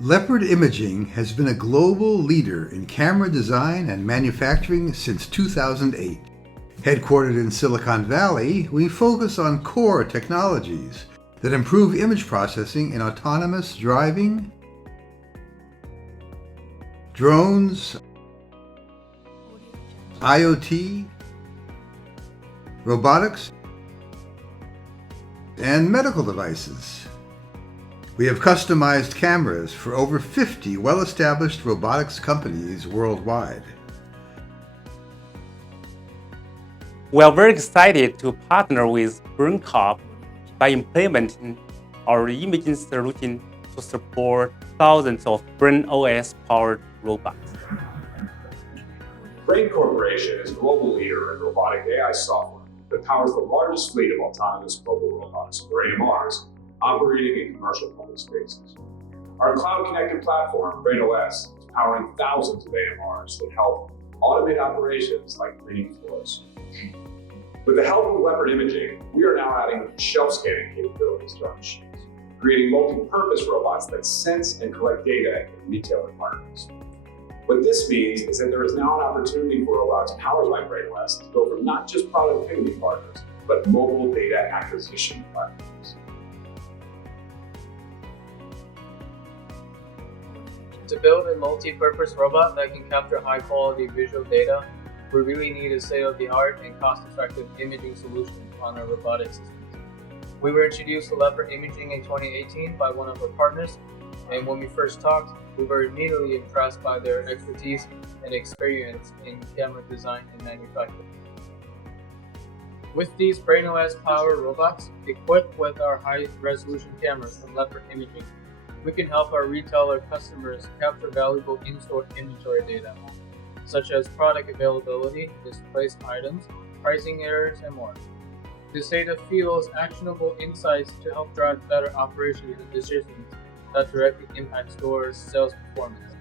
Leopard Imaging has been a global leader in camera design and manufacturing since 2008. Headquartered in Silicon Valley, we focus on core technologies that improve image processing in autonomous driving, drones, IoT, robotics, and medical devices. We have customized cameras for over 50 well-established robotics companies worldwide. We are very excited to partner with Brain Corp by implementing our imaging solution to support thousands of Brain OS-powered robots. Brain Corporation is a global leader in robotic AI software that powers the largest fleet of autonomous mobile robots, or AMRs, operating in commercial public spaces. Our cloud-connected platform, Brain OS, is powering thousands of AMRs that help automate operations like cleaning floors. With the help of Leopard Imaging, we are now adding shelf scanning capabilities to our machines, creating multi-purpose robots that sense and collect data in retail environments. What this means is that there is now an opportunity for robots powered by Brain OS to go from not just productivity partners, but mobile data acquisition platforms. To build a multi-purpose robot that can capture high-quality visual data, we really need a state-of-the-art and cost-effective imaging solution on our robotic systems. We were introduced to Leopard Imaging in 2018 by one of our partners, and when we first talked, we were immediately impressed by their expertise and experience in camera design and manufacturing. With these Brain OS-powered robots, equipped with our high-resolution cameras from Leopard Imaging, we can help our retailer customers capture valuable in-store inventory data, such as product availability, displaced items, pricing errors, and more. This data fuels actionable insights to help drive better operations and decisions that directly impact stores' sales performance.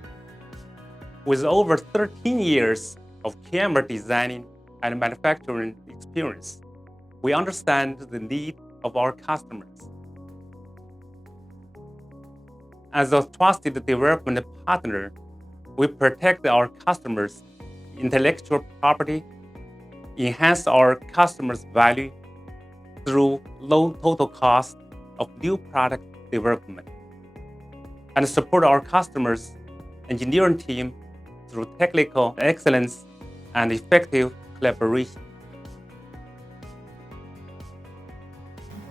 With over 13 years of camera designing and manufacturing experience, we understand the need of our customers. As a trusted development partner, we protect our customers' intellectual property, enhance our customers' value through low total cost of new product development, and support our customers' engineering team through technical excellence and effective collaboration.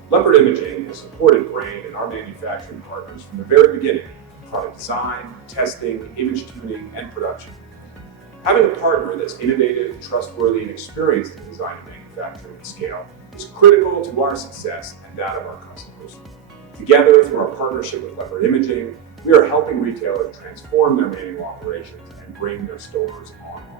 Leopard Imaging has supported Brain and our manufacturing partners from the very beginning: product design, testing, image tuning, and production. Having a partner that's innovative, trustworthy, and experienced in design and manufacturing at scale is critical to our success and that of our customers. Together, through our partnership with Leopard Imaging, we are helping retailers transform their manual operations and bring their stores online.